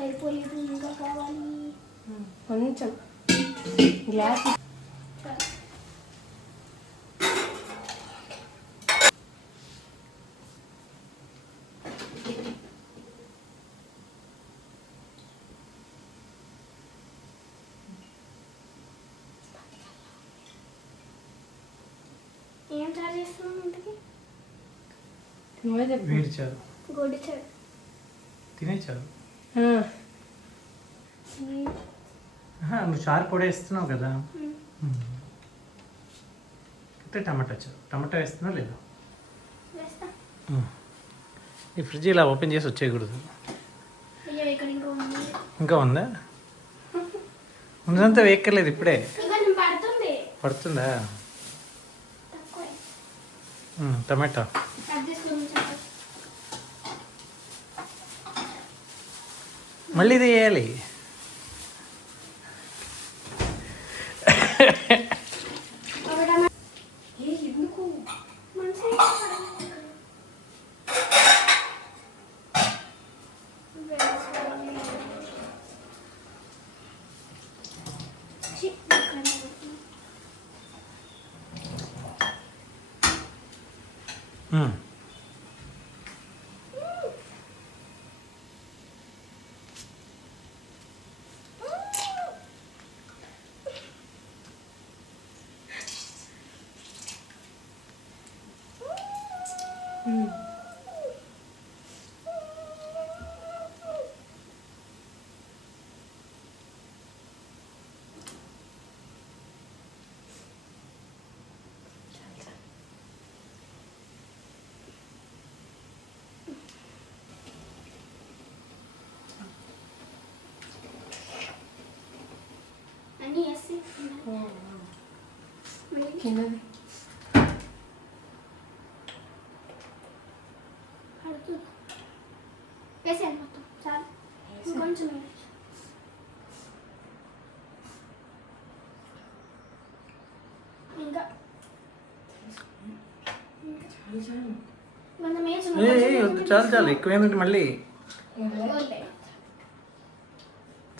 సరిపోలేదు, ఇంకా కావాలి కొంచెం గ్లాస్. ఏం చారు చేస్తున్నాం ఇంతకి? వేడి చారు, గొడ్డు చారు. తినేచారు. నువ్వు చారు పొడి వేస్తున్నావు కదా, అంటే టమాటా చారు. టమాటా వేస్తున్నావు లేదా? వేస్తా. ఈ ఫ్రిడ్జ్ ఇలా ఓపెన్ చేసి వచ్చేయకూడదు. అయ్యో ఇక్కడ ఇంకా ఉంది. ఇంకా ఉందా? ఉన్నదంతా వేయక్కర్లేదు ఇప్పుడే. ఇంకా పడుతుంది. పడుతుందా? తక్కువ. టమాటా మళ్ళీ ఇది వేయాలి. అన్నీ వేసి వేసాను మొత్తం చాలు. ఇంకొంచెం ఇంకా చాలు చాలు, ఎక్కువైందంటే మళ్ళీ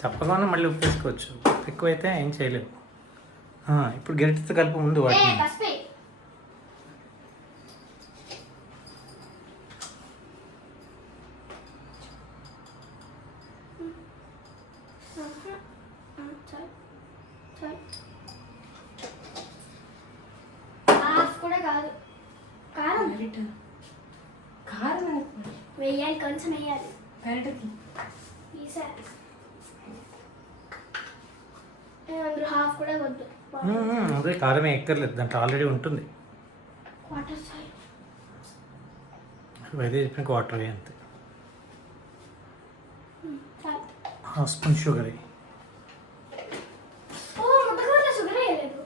చప్పగానే మళ్ళీ ఉప్పు వేసుకోవచ్చు. ఎక్కువైతే ఏం చేయలేవు. ఇప్పుడు గరిటెతో కలిపి ముందు వాటిని. కూడా కాదు, కారం కారం వేయాలి, కొంచెం వేయాలి. గరిటకి ఈసారి అందులో హాఫ్ కూడా వద్దు. అదే కారమే ఎక్కర్లేదు, దాంట్లో ఆల్రెడీ ఉంటుంది. వాటర్ చాలు. అయితే చెప్పిన వాటర్ అంతే. చాలు. Half spoon sugar. ఓ ముద్దకూరలో షుగర్ వేయలేదు.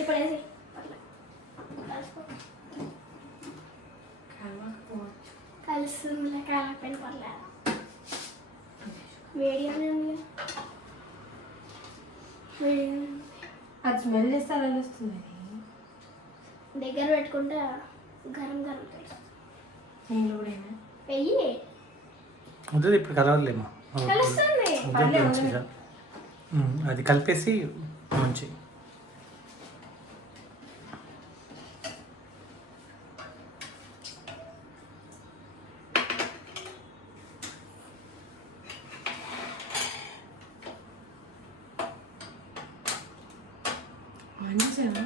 ఇప్పుడు వేసి కలుస్తుంది, కాలపైన పర్లేదు. వేడిగానే ఉంది. అది స్మెల్ చేస్తే అలా వస్తుంది. దగ్గర పెట్టుకుంటే గరం గరం తెలుసు. నేను కూడా వెయ్యి వద్దు, ఇప్పుడు కలవలేమా? కలుస్తుంది. అది కలిపేసి మంచి. మంచిగా